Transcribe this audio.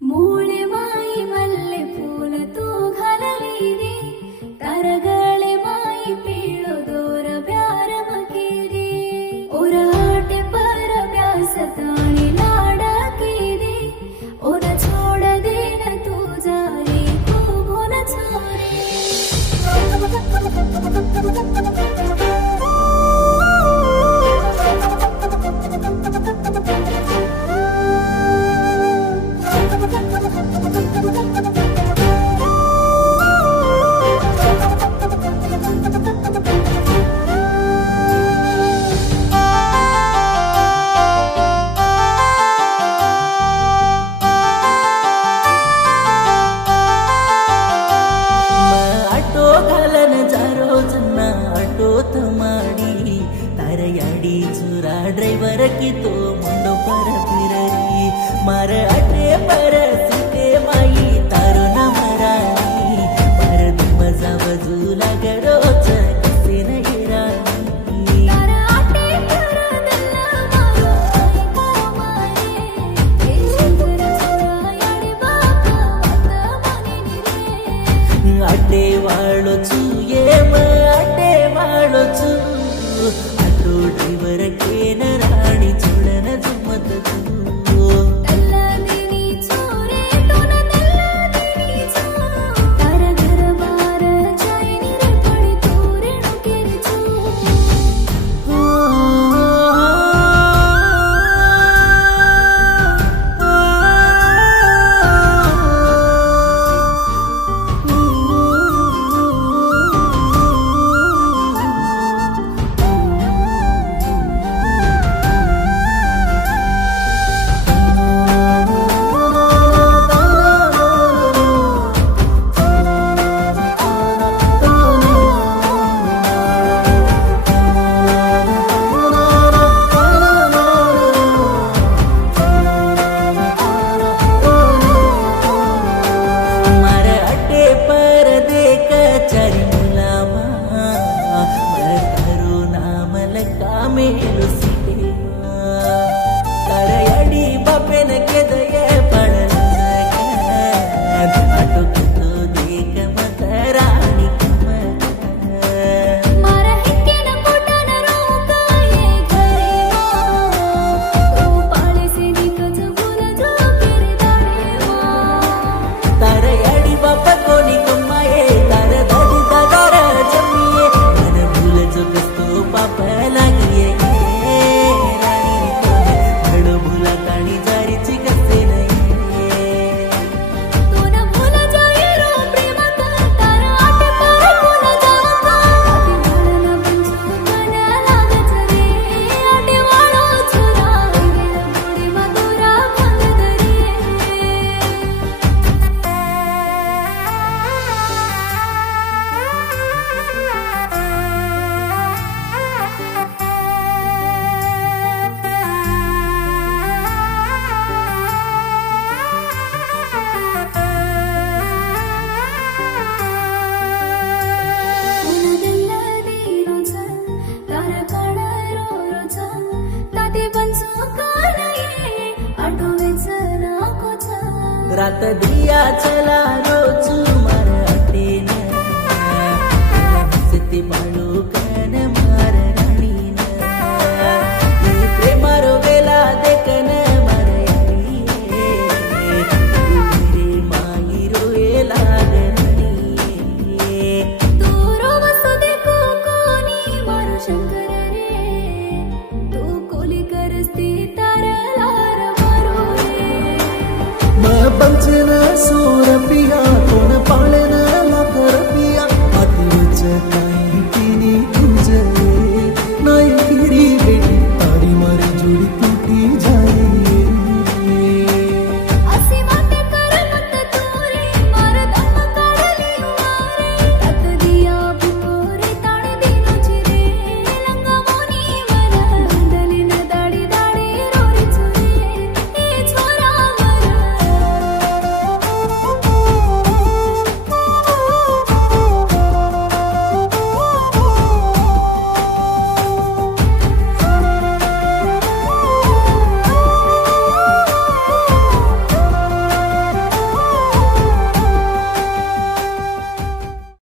ಮೂಳೆ ಮಾಯಿ ಮಲ್ಲೆ ಫೂಲ ತೂ घालली तारगळे माई पीळो दोर ब्यार मकेरी ओराटे पर ब्यासताणी लाडा केरी ओर छोड देन तू जारी तू भोन तारयाडी चुरा ड्राइवर की तो मुंडो पर फिररी मार अटे पर सीते माई तारो न मरानी मार मजा बजूला गडोच कसे नाही राणी ताराटे पर दल्ला मारो आई मारे हे शंकर छोरा याडे बापा वात माने रे अटे वाळो चू ये म अटे वाळो चू ड्राइवर केन राणी चोडन जुमत तू तल्लादिनी छोरे तोन तल्लादिनी छो तारा घर बार जायनी रे पडी तोरे नुकेरी छो मेलु सीते तारयाडी बापेन के दये पडल आटो तो देख मत राणी मारा हिक्केन पोटान रोकाये घरे तू पाळे से निकच बोल जो केरे दाडे तारयाडी बाप कोणी कमाये तार दादी दादार जमिये मन भूल जो गस्तो पाप लागिये रात दिया चला रोजू मार अटेन हसते बाळू कन मार राणीन प्रेमारो वेला देखन मार रे माई रोए लागणी तू रोवस देखो कोणी मारू शंकर रे तू कोली करस्ती तारलार मारू रे पंचन सूर पिया